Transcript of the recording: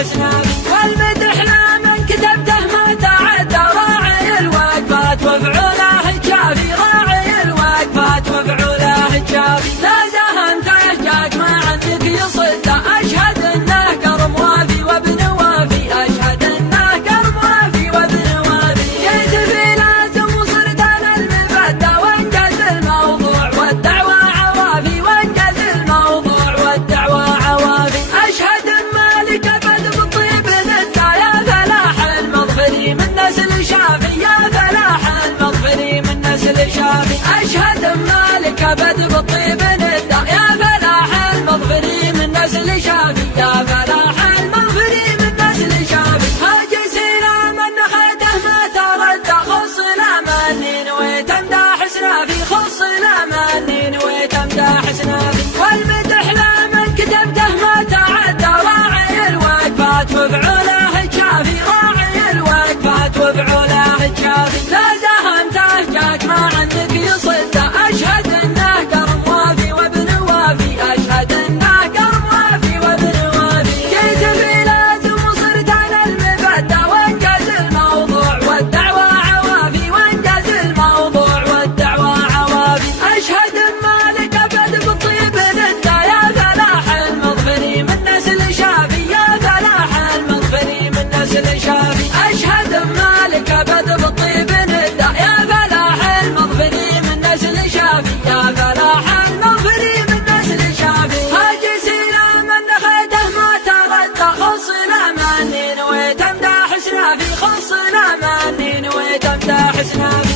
حسنا والمدح لا من كتبته ما تعدى راعي الوقفات وفعوله الشافي راعي الوقفات وفعوله الشافي لا دهنته جاك ما عندك يصد أشهد انه قرم وافي وابن وافي أشهد انه قرم وافي وابن وافي جيت في لازم وصرت انا المبدى وانجز الموضوع والدعوى عوافي وانجز الموضوع والدعوى عوافي أشهد مالك أبد بالطيب ندى يا فلاح المظفري من نسل شافي يا فلاح المظفري من نسل شافي أشهد مالك أبد بالطيب ندى يا فلاح المظفري من نسل شافي يا فلاح المظفري من نسل شافي هاجي سلام نخيته ما تردى خص الأماني نويت امدح سنافي خص الأماني نويت امدح سنافي والمدح لا من كتبته ما تعدى راعي الوقفات وفعوله الشافي راعي الوقفات وفعوله الشافي لا دهنته جاك ما عندك يصد أشهد انه قرم وافي وابن وافي أشهد انه قرم وافي وابن وافي جيت في لازم وصرت انا المبدى وانجز الموضوع والدعوى عوافي وانجز الموضوع والدعوى عوافي أشهد مالك أبد بالطيب ندى يا فلاح المظفري من نسل شافي يا فلاح المظفري من نسل شافي أشهد مالك أبد بالطيب ندى يا فلاح المظفري من نسل شافي يا فلاح المظفري من نسل شافي هاجي سلام نخيته ما تردى خص الأماني نويت امدح سنافي خص الأماني نويت امدح سنافي